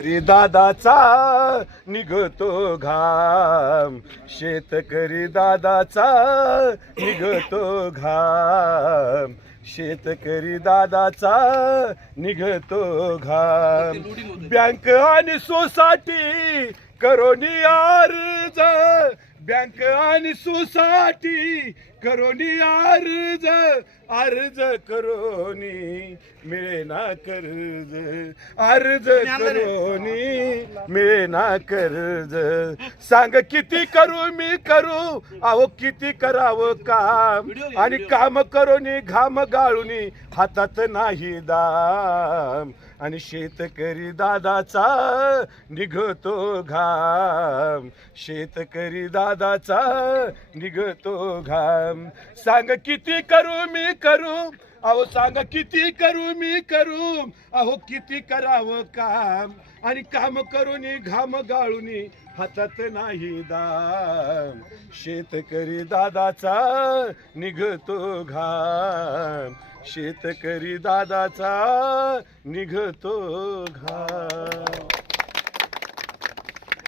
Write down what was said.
शेतकरी दादाचा निघतो घाम, शेतकरी दादाचा निघतो घाम, शेतकरी दादाचा निघतो घाम. बँक आणि सोसायटी करोनी अर्ज, बँक आणि सोसायटी करोनी अर्ज, अर्ज करोनी मिळेना कर्ज, अर्ज करोनी मिळेना कर्ज. सांग किती करू मी करू, अहो किती करावं काम, आणि काम करोनी घाम गाळूनी हातात नाही दाम, आणि शेतकरी दादाचा निघतो घाम, शेतकरी दादाचा निघतो घाम. सांग किती करू मी करू, अहो सांग किती करू मी करू, अहो किती करावं काम, आणि काम करूनी घाम गाळूनी हातात नाही दाम, शेतकरी दादाचा निघतो घाम, शेतकरी दादाचा निघतो घाम.